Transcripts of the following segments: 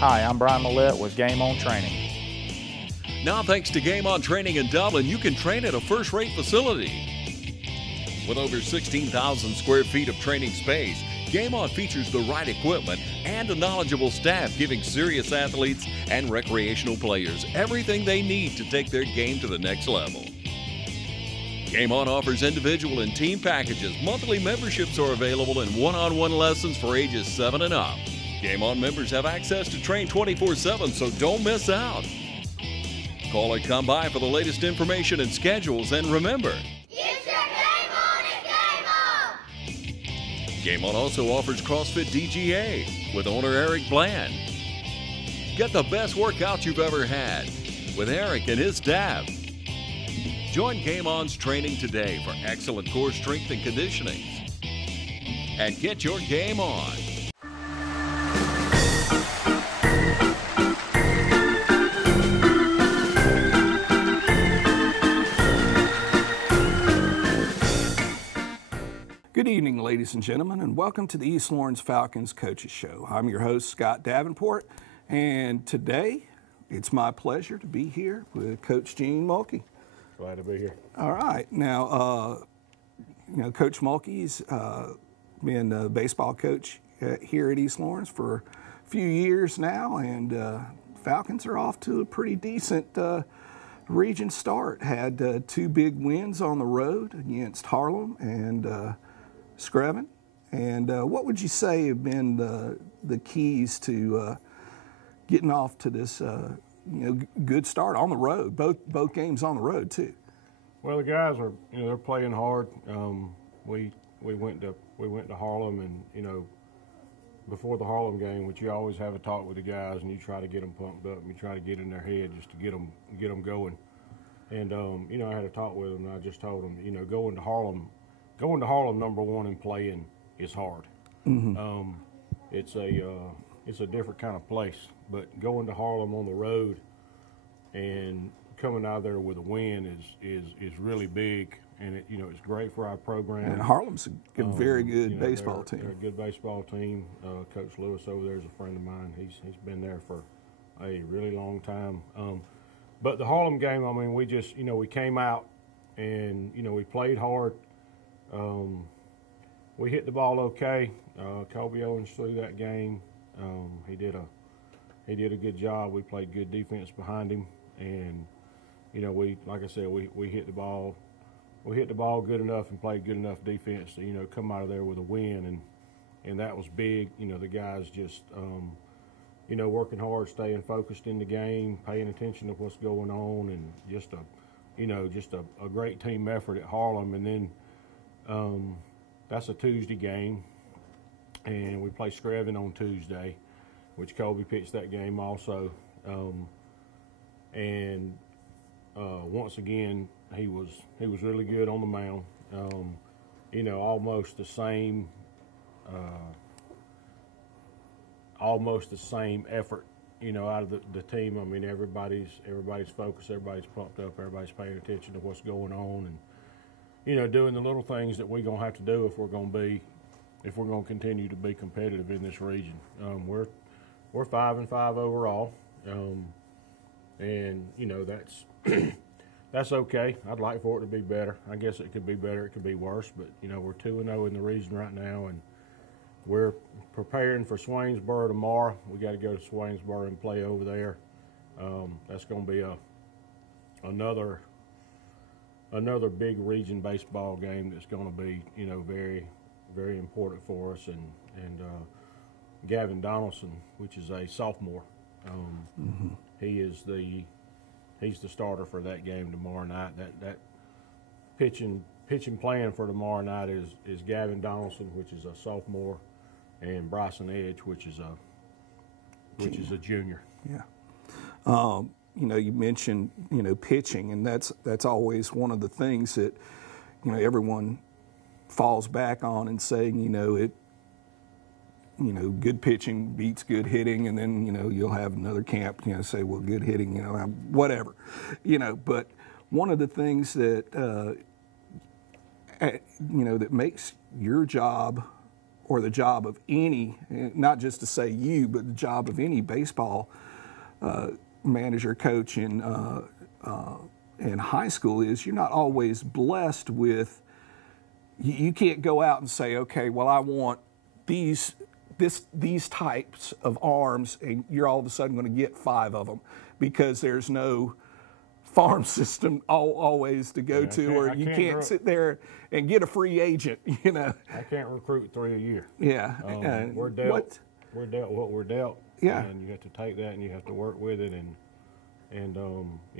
Hi, I'm Brian Millett with Game On Training. Now, thanks to Game On Training in Dublin, you can train at a first-rate facility. With over 16,000 square feet of training space, Game On features the right equipment and a knowledgeable staff giving serious athletes and recreational players everything they need to take their game to the next level. Game On offers individual and team packages. Monthly memberships are available and one-on-one lessons for ages 7 and up. Game On members have access to train 24/7, so don't miss out. Call or come by for the latest information and schedules, and remember, get your game on at Game On! Game On also offers CrossFit DGA with owner Eric Bland. Get the best workout you've ever had with Eric and his staff. Join Game On's training today for excellent core strength and conditioning. And get your game on. Good evening, ladies and gentlemen, and welcome to the East Lawrence Falcons Coaches Show. I'm your host, Scott Davenport, and today it's my pleasure to be here with Coach Gene Mulkey. Glad to be here. All right. Now, Coach Mulkey's been a baseball coach here at East Lawrence for a few years now, and Falcons are off to a pretty decent region start. Had two big wins on the road against Harlem and Screven. And what would you say have been the keys to getting off to this good start on the road? Both games on the road too. Well, the guys are they're playing hard. We went to Harlem, and before the Harlem game, which you always have a talk with the guys, and you try to get them pumped up, and you try to get in their head just to get them going. And I had a talk with them, and I just told them, going to Harlem number one and playing is hard. Mm-hmm. It's a different kind of place, but going to Harlem on the road and coming out there with a win is really big, and it's great for our program. And Harlem's a very good baseball team. They're a good baseball team. Coach Lewis over there is a friend of mine. He's been there for a really long time. But the Harlem game, we just we came out and we played hard. We hit the ball okay. Kobe Owens threw that game. He did a good job. We played good defense behind him, and like I said, we hit the ball. We hit the ball good enough and played good enough defense to come out of there with a win, and that was big. The guys just working hard, staying focused in the game, paying attention to what's going on, and just a great team effort at Harlem. And then that's a Tuesday game, and we play Screven on Tuesday, which Kobe pitched that game also. Once again, he was really good on the mound. Almost the same effort, out of the team. Everybody's focused, everybody's pumped up, everybody's paying attention to what's going on, and doing the little things that we're gonna have to do if we're gonna continue to be competitive in this region. We're 5-5 overall, and that's that's okay. I'd like for it to be better. I guess it could be better, it could be worse, but we're 2-0 in the region right now, and we're preparing for Swainsboro tomorrow. We got to go to Swainsboro and play over there. That's going to be another big region baseball game that's going to be very, very important for us. And Gavin Donaldson, which is a sophomore, he's the starter for that game tomorrow night. That pitching plan for tomorrow night is Gavin Donaldson, which is a sophomore, and Bryson Edge, which is a junior. Yeah. You mentioned pitching, and that's always one of the things that everyone falls back on and saying good pitching beats good hitting, and then you'll have another camp say, well, good hitting whatever, but one of the things that that makes your job or the job of any, not just to say you, but the job of any baseball manager, coach in high school is you're not always blessed with. You can't go out and say, okay, well, I want these types of arms, and you're all of a sudden going to get 5 of them because there's no farm system always to go to, or you can't sit there and get a free agent. You know, I can't recruit 3 a year. Yeah, we're dealt what we're dealt. Yeah, and you have to take that and you have to work with it, and you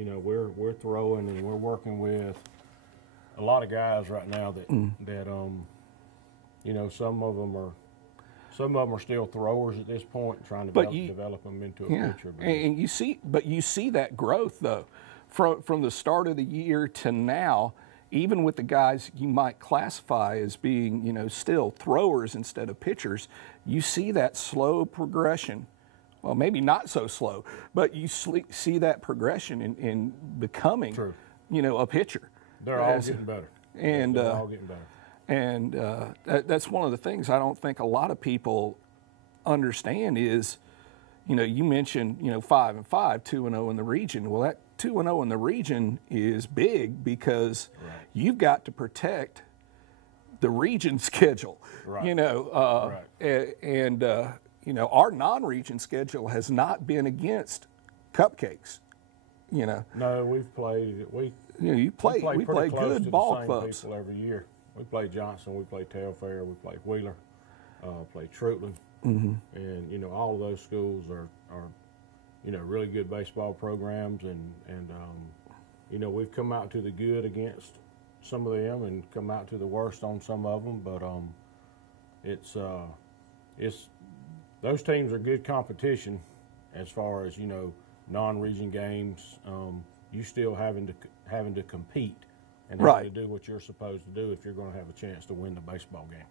know, we're throwing and we're working with a lot of guys right now that you know, some of them are still throwers at this point, trying to develop them into a pitcher. And you see that growth though, from the start of the year to now. Even with the guys you might classify as being, you know, still throwers instead of pitchers, you see that slow progression. Well, maybe not so slow, but you see that progression in becoming, you know, a pitcher. They're all getting better. And they're all getting better. And that's one of the things I don't think a lot of people understand is, you know, you mentioned, you know, 5-5, 2-0 in the region. Well, that 2-0 in the region is big because you've got to protect the region schedule. You know, and you know, our non-region schedule has not been against cupcakes. You know. No, we've played. We play good ball clubs every year. We play Johnson, we play Telfair, we play Wheeler, play Trutland, and you know, all of those schools are you know, really good baseball programs, and you know, we've come out to the good against some of them and come out to the worst on some of them, but it's those teams are good competition as far as, you know, non-region games. You still having to compete and having to do what you're supposed to do if you're going to have a chance to win the baseball game.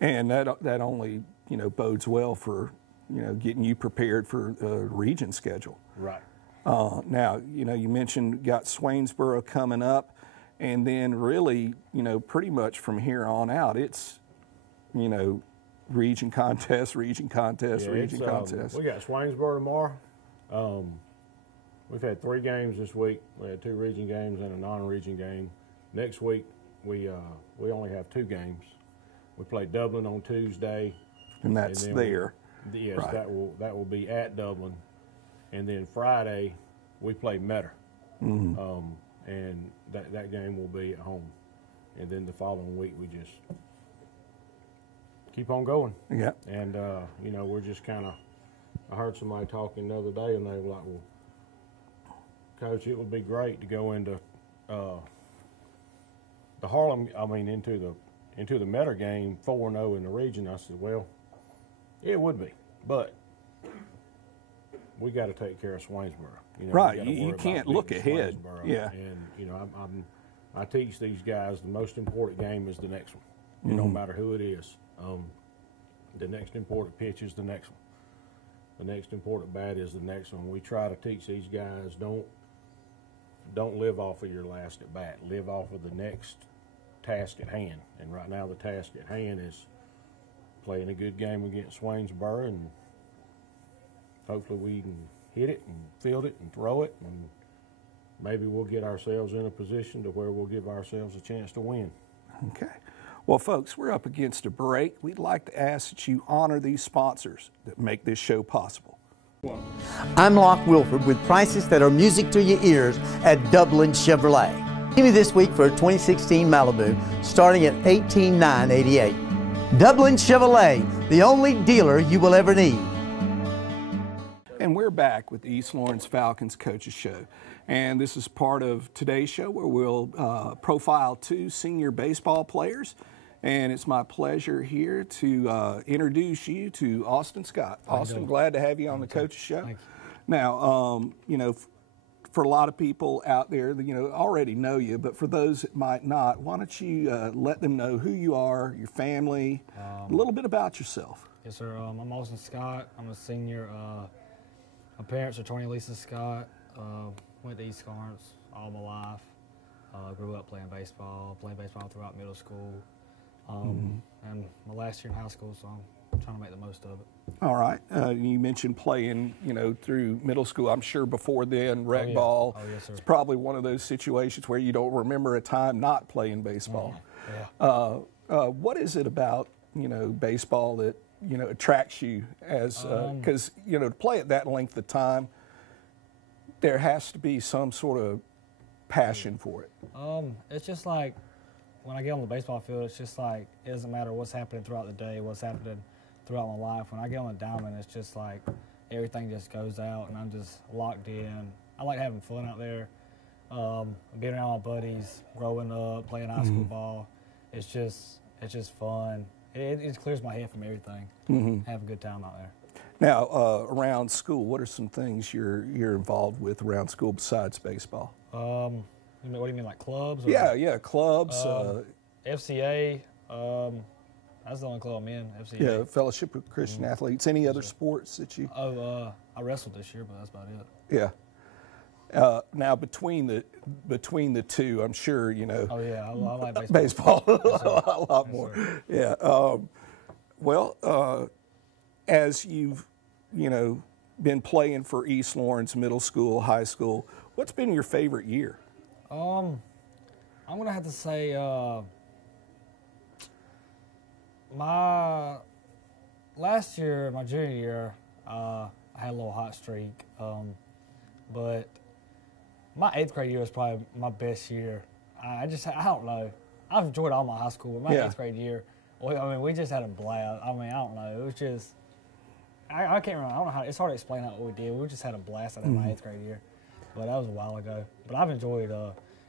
And that only, you know, bodes well for, you know, getting you prepared for a region schedule. Right. Now, you know, you mentioned got Swainsboro coming up, and then really, you know, pretty much from here on out, it's, you know, region contest. We got Swainsboro tomorrow. We've had 3 games this week. We had 2 region games and a non-region game. Next week, we only have 2 games. We play Dublin on Tuesday, and that's there. Yes, that will be at Dublin, and then Friday we play Metter, and that game will be at home, and then the following week we just keep on going. Yeah. And you know, we're just kind of. I heard somebody talking the other day, and they were like, "Well, Coach, it would be great to go into the Harlem. I mean, into the Metter game 4-0 in the region." I said, "Well, it would be, but we got to take care of Swainsboro. You know, you can't look ahead. Yeah. And you know, I teach these guys the most important game is the next one. No matter who it is. The next important pitch is the next one. The next important bat is the next one. We try to teach these guys don't live off of your last at bat. Live off of the next task at hand. And right now the task at hand is playing a good game against Swainsboro, and hopefully we can hit it and field it and throw it, and maybe we'll get ourselves in a position to where we'll give ourselves a chance to win. Okay. Well, folks, we're up against a break. We'd like to ask that you honor these sponsors that make this show possible. I'm Locke Wilford with prices that are music to your ears at Dublin Chevrolet. See me this week for a 2016 Malibu starting at $18,988. Dublin Chevrolet, the only dealer you will ever need. And we're back with the East Lawrence Falcons Coaches Show. And this is part of today's show where we'll profile 2 senior baseball players. And it's my pleasure here to introduce you to Austin Scott. Austin, glad to have you on the Coaches Show. Thank you. Now, you know, for a lot of people out there, you know, already know you, but for those that might not, why don't you let them know who you are, your family, a little bit about yourself. Yes, sir. I'm Austin Scott. I'm a senior. My parents are Tony and Lisa Scott. Went to East Lawrence all my life. Grew up playing baseball throughout middle school. and my last year in high school, so I'm trying to make the most of it. All right. You mentioned playing, through middle school. I'm sure before then, rec yeah. ball. Oh, yes, sir. It's probably one of those situations where you don't remember a time not playing baseball. Yeah. What is it about, baseball that, attracts you as, because, to play at that length of time, there has to be some sort of passion for it. It's just like when I get on the baseball field, it's just like it doesn't matter what's happening throughout the day, what's happening throughout my life. When I get on the diamond, it's just like everything just goes out, and I'm just locked in. I like having fun out there, being around my buddies, growing up, playing high school ball. It's just fun. It clears my head from everything. Have a good time out there. Now, around school, what are some things you're involved with around school besides baseball? What do you mean, like clubs? Or Yeah, clubs. FCA. That's the only club I'm in. FCA. Yeah, Fellowship of Christian Athletes. Any other sports that you? I wrestled this year, but that's about it. Yeah. Now between the two, I'm sure Oh yeah, I like baseball Yes, a lot yes, more. sir. Yeah. Well, as you've been playing for East Lawrence middle school, high school, what's been your favorite year? I'm gonna have to say my last year, my junior year, I had a little hot streak, but my 8th grade year was probably my best year. I don't know. I've enjoyed all my high school, but my 8th grade year, we just had a blast. I don't know. It was just, I can't remember. I don't know how. It's hard to explain what we did. We just had a blast out of my 8th grade year, but that was a while ago. But I've enjoyed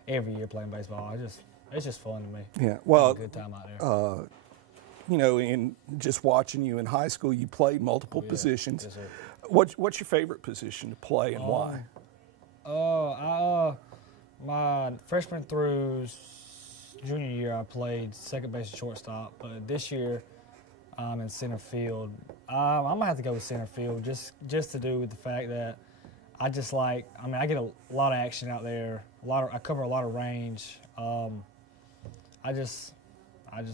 every year playing baseball. It's just fun to me. Yeah. Well, a good time out there. in just watching you in high school, you played multiple positions. Yes, sir. What's your favorite position to play and why? My freshman through junior year, I played second base and shortstop. But this year, I'm in center field. I'm gonna have to go with center field just to do with the fact that I just like. I get a lot of action out there. I cover a lot of range. I just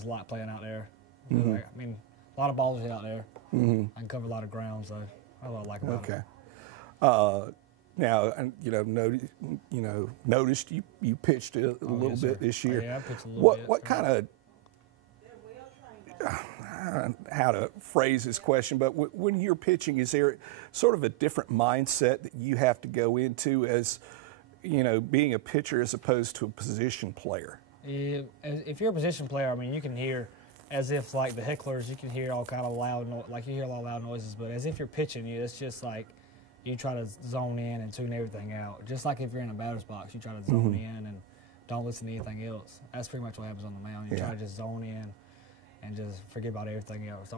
like playing out there. A lot of balls hit out there. I can cover a lot of ground, so that's what I like about it. Okay. Now, noticed you pitched a little yes, bit sir. this year. Yeah, I pitched a little bit. What kind of, how to phrase this question, but when you're pitching, is there sort of a different mindset that you have to go into as, being a pitcher as opposed to a position player? If you're a position player, you can hear, as if like the hecklers, you can hear all kind of loud, you hear a lot of loud noises. But as if you're pitching, it's just like you try to zone in and tune everything out. Just like if you're in a batter's box, you try to zone in and don't listen to anything else. That's pretty much what happens on the mound. You try to just zone in and just forget about everything else.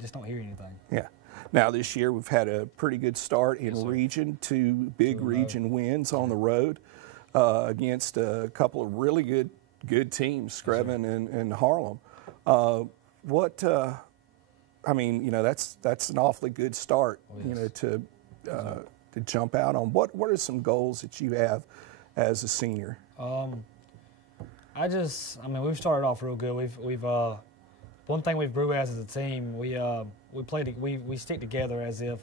Just don't hear anything. Yeah. Now this year we've had a pretty good start in region, 2 big region wins on the road against a couple of really good teams, Screven and Harlem. That's an awfully good start, to jump out on. What are some goals that you have as a senior? We've started off real good. We've one thing we've grew as a team. We stick together as in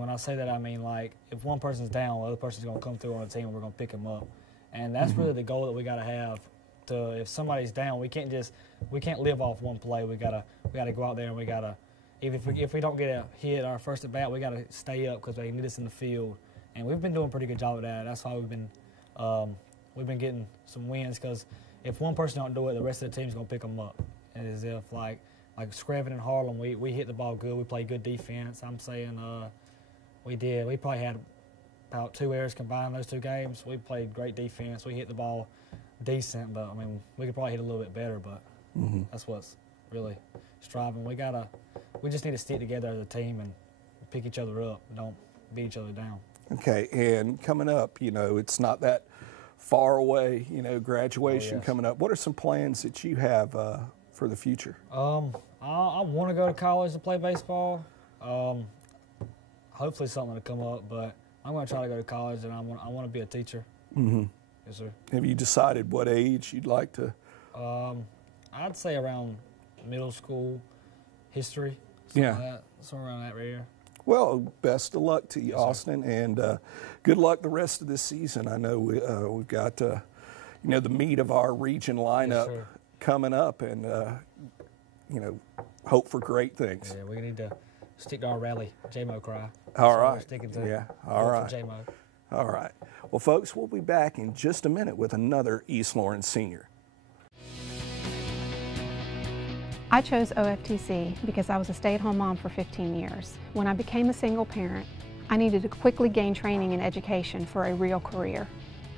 when I say that, like if one person's down, the other person's gonna come through on the team and we're gonna pick them up, and that's really the goal that we gotta have. If somebody's down, we can't live off one play. We gotta go out there and we gotta, if we don't get a hit our first at bat, we gotta stay up because they need us in the field. And we've been doing a pretty good job of that. That's why we've been getting some wins, because if one person don't do it, the rest of the team's gonna pick them up. And as if like Screven and Harlem, we hit the ball good. We play good defense. I'm saying we probably had about 2 errors combined those 2 games. We played great defense. We hit the ball decent, but we could probably hit a little bit better, but that's what's really striving. We just need to stick together as a team and pick each other up, don't beat each other down. Okay, and coming up, it's not that far away, graduation coming up. What are some plans that you have for the future? I want to go to college to play baseball. Hopefully something will come up, but I'm going to try to go to college, and I want to be a teacher. Yes, sir. Have you decided what age you'd like to? I'd say around middle school history. Yeah. Somewhere around that area. Well, best of luck to you, Yes, sir. Austin, and good luck the rest of this season. I know we've got the meat of our region lineup sir. coming up, and hope for great things. Yeah, we need to stick to our rally, J-Mo cry. All So we're right. sticking to Yeah. All vote right. For J-Mo. All right. Well, folks, we'll be back in just a minute with another East Lawrence senior. I chose OFTC because I was a stay-at-home mom for 15 years. When I became a single parent, I needed to quickly gain training and education for a real career.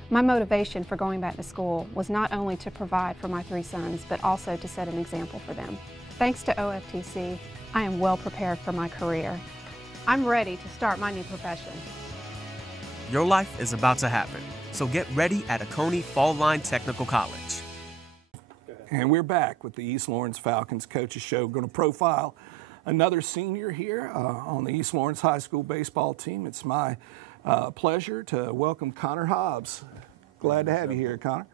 My motivation for going back to school was not only to provide for my 3 sons, but also to set an example for them. Thanks to OFTC, I am well prepared for my career. I'm ready to start my new profession. Your life is about to happen, so get ready at Oconee Fall Line Technical College. And we're back with the East Lawrence Falcons Coaches Show. We're going to profile another senior here on the East Lawrence High School baseball team. It's my pleasure to welcome Connor Hobbs. Glad to have you here, Connor.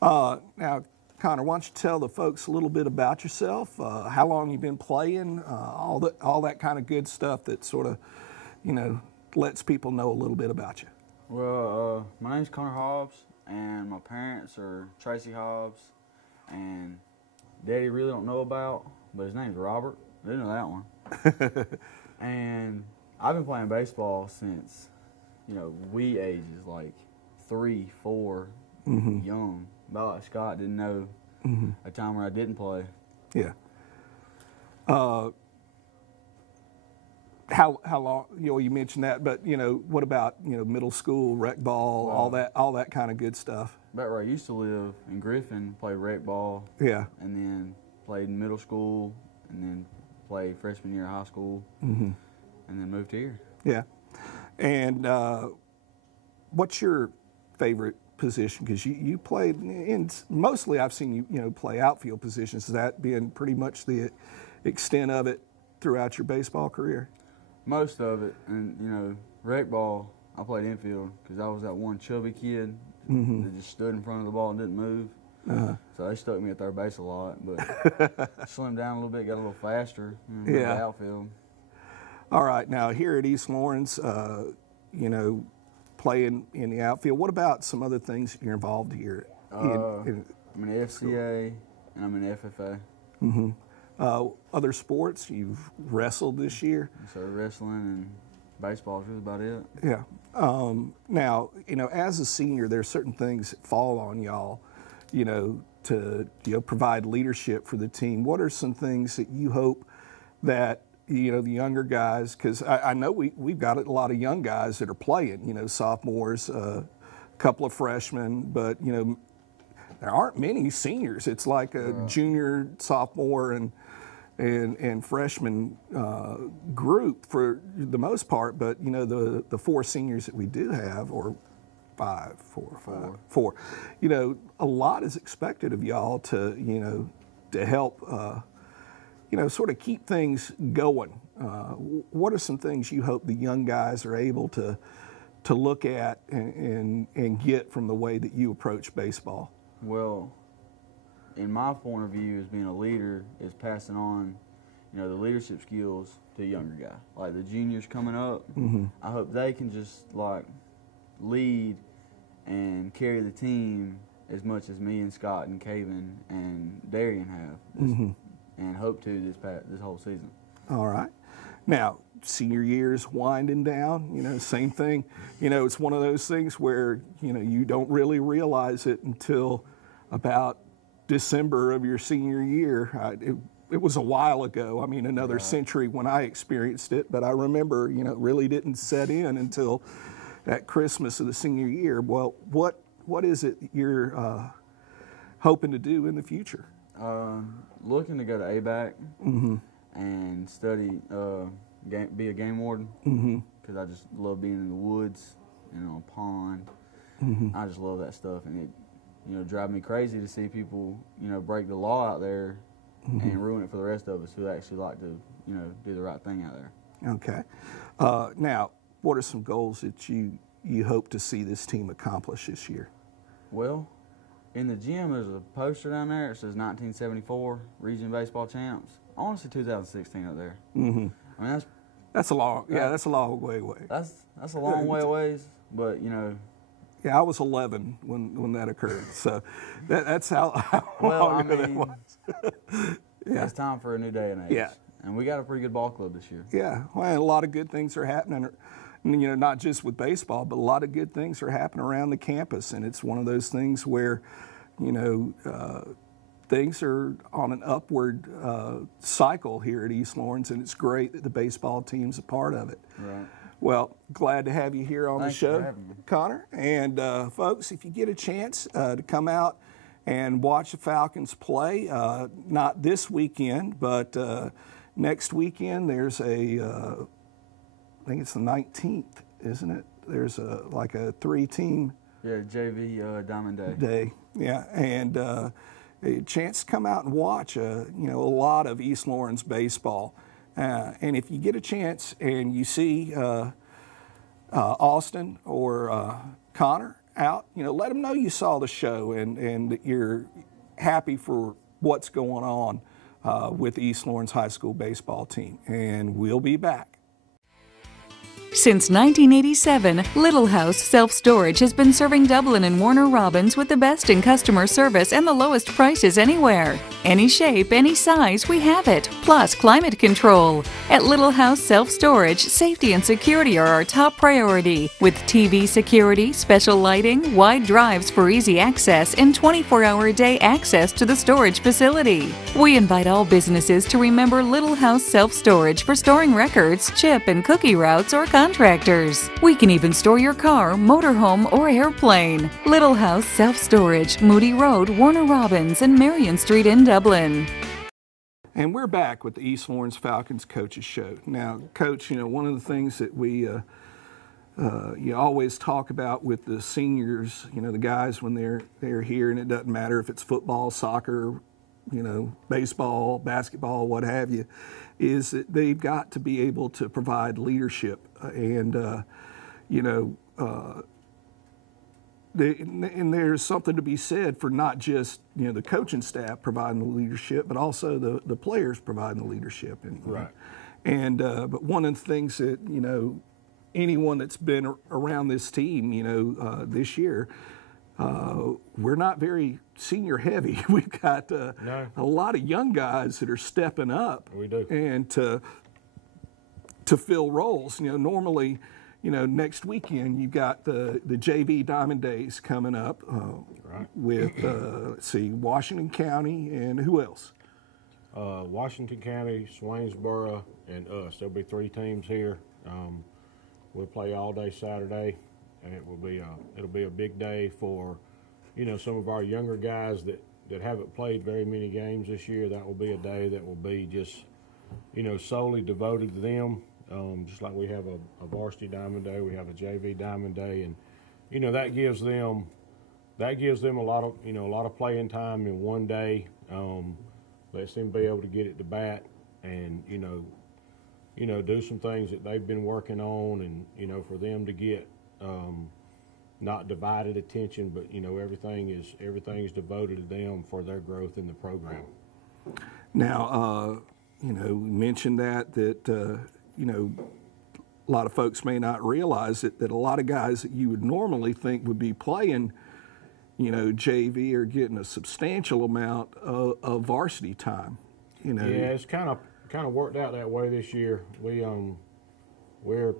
Now, Connor, why don't you tell the folks a little bit about yourself, how long you've been playing, all that kind of good stuff that sort of, lets people know a little bit about you. Well, my name's Connor Hobbs, and my parents are Tracy Hobbs, and Daddy really don't know about, but his name's Robert. I didn't know that one. And I've been playing baseball since, wee ages, like 3, 4, young. About like Scott, didn't know a time where I didn't play. Yeah. How long? You mentioned that, but what about middle school, rec ball, all that kind of good stuff? About where I used to live in Griffin, played rec ball. Yeah. And then played in middle school, and then played freshman year of high school, and then moved here. Yeah. And what's your favorite position? Because you played in mostly I've seen you play outfield positions. Has that been pretty much the extent of it throughout your baseball career? Most of it, and rec ball, I played infield because I was that one chubby kid that just stood in front of the ball and didn't move. So they stuck me at third base a lot, but slimmed down a little bit, got a little faster, and moved to outfield. All right, now here at East Lawrence, playing in the outfield. What about some other things that you're involved here? I'm in FCA and I'm in FFA. Other sports? You've wrestled this year. So wrestling and baseball is really about it. Yeah. Now, as a senior, there's certain things that fall on y'all, to provide leadership for the team. What are some things that you hope that the younger guys, because I know we've got a lot of young guys that are playing, sophomores, a couple of freshmen, but there aren't many seniors. It's like a junior, sophomore, and freshman group for the most part. But the 4 seniors that we do have, or 4, a lot is expected of y'all to help. Sort of keep things going. What are some things you hope the young guys are able to look at and get from the way that you approach baseball? Well, in my point of view, as being a leader, is passing on, the leadership skills to a younger guy. Like the juniors coming up, I hope they can just lead and carry the team as much as me and Scott and Caven and Darian have. And hope to this whole season. All right. Now, senior year's winding down, same thing. It's one of those things where, you don't really realize it until about December of your senior year. It was a while ago. I mean, another century when I experienced it, but I remember, it really didn't set in until that Christmas of the senior year. Well, what is it you're hoping to do in the future? Looking to go to ABAC and study, be a game warden, because I just love being in the woods and on a pond. I just love that stuff, and it drive me crazy to see people break the law out there and ruin it for the rest of us who actually like to do the right thing out there. Okay. Now, what are some goals that you hope to see this team accomplish this year? Well, In the gym, there's a poster down there. It says 1974 Region Baseball Champs. I want to see 2016 up there. Mm-hmm. I mean, that's a long. Yeah, that's a long way away. That's a long way away. But you know. Yeah, I was 11 when that occurred. So that's how well, long I ago mean, that was. Yeah. It's time for a new day and age. Yeah. And we got a pretty good ball club this year. Yeah, well, a lot of good things are happening. You know, not just with baseball, but a lot of good things are happening around the campus, and it's one of those things where, you know, things are on an upward cycle here at East Lawrence, and it's great that the baseball team's a part of it. Right. Well, glad to have you here on Thanks the show, for having me. Connor. And folks, if you get a chance to come out and watch the Falcons play, not this weekend, but next weekend, there's I think it's the 19th, isn't it? There's like a 3-team. Yeah, JV Diamond Day. Day, yeah, and a chance to come out and watch, you know, a lot of East Lawrence baseball. And if you get a chance and you see Austin or Connor out, you know, let them know you saw the show and that you're happy for what's going on with the East Lawrence High School baseball team. And we'll be back. Since 1987, Little House Self-Storage has been serving Dublin and Warner Robins with the best in customer service and the lowest prices anywhere. Any shape, any size, we have it, plus climate control. At Little House Self-Storage, safety and security are our top priority, with TV security, special lighting, wide drives for easy access, and 24-hour-a-day access to the storage facility. We invite all businesses to remember Little House Self-Storage for storing records, chip and cookie routes, or contractors. We can even store your car, motorhome, or airplane. Little House Self-Storage, Moody Road, Warner Robins, and Marion Street in Dublin. And we're back with the East Lawrence Falcons Coaches Show. Now, Coach, you know, one of the things that we you always talk about with the seniors, you know, the guys when they're here, and it doesn't matter if it's football, soccer, you know, baseball, basketball, what have you, is that they've got to be able to provide leadership. And, you know, and there's something to be said for not just, you know, the coaching staff providing the leadership, but also the players providing the leadership. And, right. And but one of the things that, you know, anyone that's been around this team, you know, this year, we're not very senior heavy. We've got a lot of young guys that are stepping up. We do. And to fill roles. You know, normally, you know, next weekend you've got the JV Diamond Days coming up right. with, let's see, Washington County and who else? Washington County, Swainsboro, and us. There'll be 3 teams here. We'll play all day Saturday, and it'll be a big day for, you know, some of our younger guys that haven't played very many games this year. That will be a day that will be just, you know, solely devoted to them. Just like we have a varsity Diamond Day, we have a JV Diamond Day, and you know that gives them a lot of playing time in one day. Lets them be able to get it to bat, and you know do some things that they've been working on, and you know for them to get not divided attention, but you know everything is devoted to them for their growth in the program. Now, you know, we mentioned that. You know, a lot of folks may not realize that a lot of guys that you would normally think would be playing, you know, JV are getting a substantial amount of varsity time. You know. Yeah, it's kind of worked out that way this year. We're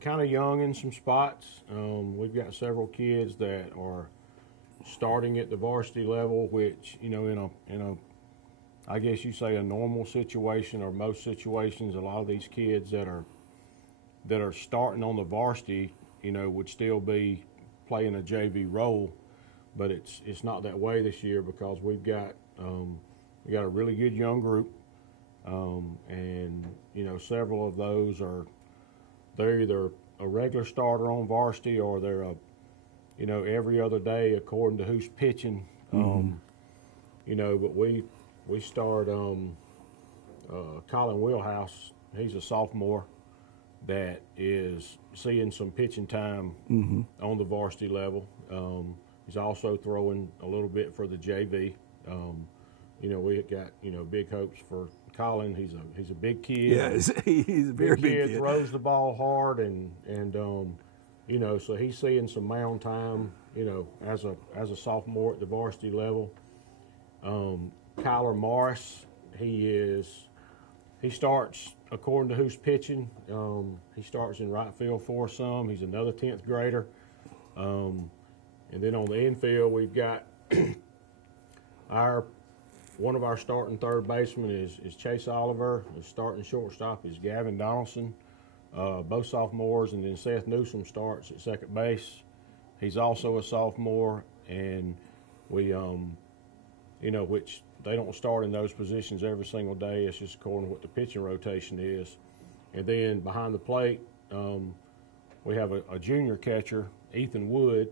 kind of young in some spots. We've got several kids that are starting at the varsity level, which you know in a I guess you say a normal situation or most situations, a lot of these kids that are starting on the varsity, you know, would still be playing a JV role, but it's not that way this year because we got a really good young group, and you know several of those they're either a regular starter on varsity or they're you know every other day according to who's pitching, you know, but we start Colin Wheelhouse. He's a sophomore that is seeing some pitching time on the varsity level. He's also throwing a little bit for the JV. You know, we got, you know, big hopes for Colin. He's a big kid. Yeah, he's a very big kid. Throws the ball hard, and you know, so he's seeing some mound time, you know, as a sophomore at the varsity level. Kyler Morris, he starts according to who's pitching. He starts in right field for some. He's another 10th grader. And then on the infield, we've got one of our starting third basemen is Chase Oliver. The starting shortstop is Gavin Donaldson, both sophomores, and then Seth Newsom starts at second base. He's also a sophomore, and we, you know, which they don't start in those positions every single day. It's just according to what the pitching rotation is. And then behind the plate, we have a junior catcher, Ethan Wood,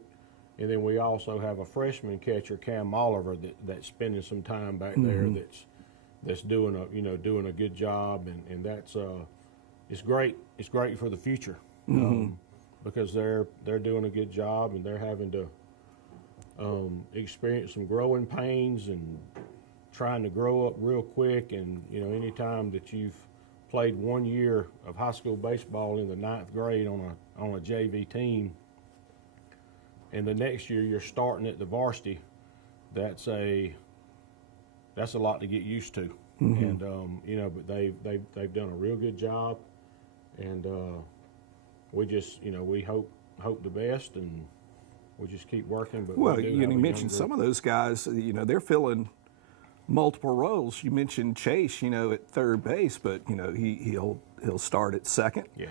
and then we also have a freshman catcher, Cam Oliver, that's spending some time back there. That's doing a good job, and that's it's great. It's great for the future because they're doing a good job, and they're having to experience some growing pains and trying to grow up real quick. And you know, anytime that you've played 1 year of high school baseball in the 9th grade on a JV team, and the next year you're starting at the varsity, that's a lot to get used to. And you know, but they've done a real good job, and we just, you know, we hope the best, and we just keep working. But well, you mentioned some of those guys, you know, they're filling multiple roles. You mentioned Chase, you know, at third base, but you know, he'll start at second. Yeah.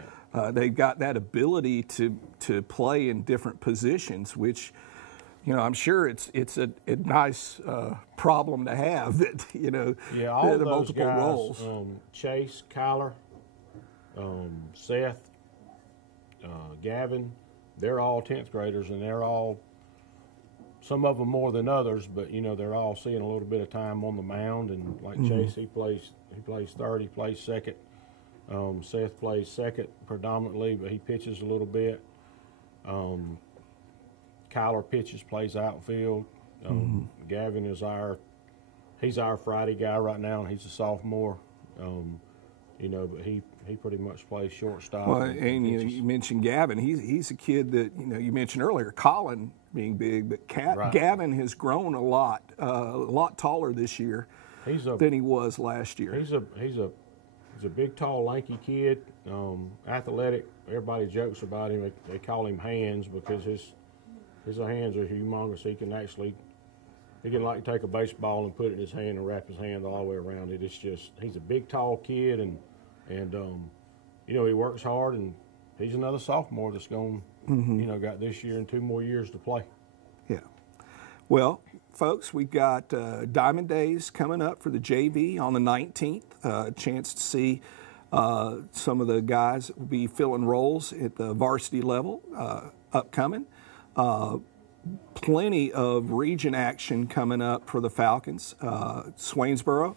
They've got that ability to play in different positions, which, you know, I'm sure it's a nice problem to have, that, you know, yeah, all the those multiple guys, roles. Chase, Kyler, Seth, Gavin, they're all 10th graders, and they're all, some of them more than others, but you know, they're all seeing a little bit of time on the mound. And like Chase, he plays third, he plays second. Seth plays second predominantly, but he pitches a little bit. Kyler pitches, plays outfield. Gavin is he's our Friday guy right now, and he's a sophomore. You know, but he pretty much plays shortstop. Well, and you mentioned Gavin. He's a kid that, you know, you mentioned earlier, Colin being big, but Gavin has grown a lot taller this year than he was last year. He's a big, tall, lanky kid, athletic. Everybody jokes about him. They call him Hands because his hands are humongous. He can like take a baseball and put it in his hand and wrap his hand all the way around it. It's just, he's a big, tall kid, and you know, he works hard, and he's another sophomore that's going, you know, got this year and 2 more years to play. Yeah. Well, folks, we've got Diamond Days coming up for the JV on the 19th. A chance to see some of the guys will be filling roles at the varsity level upcoming. Plenty of region action coming up for the Falcons. Swainsboro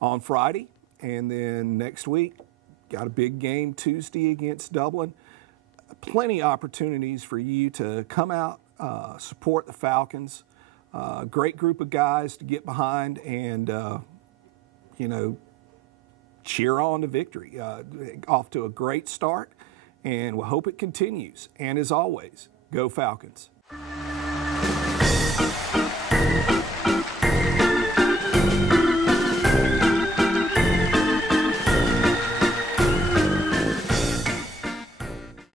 on Friday, and then next week, got a big game Tuesday against Dublin. Plenty of opportunities for you to come out, support the Falcons. Great group of guys to get behind and, you know, cheer on to victory. Off to a great start, and we'll hope it continues. And as always, go Falcons.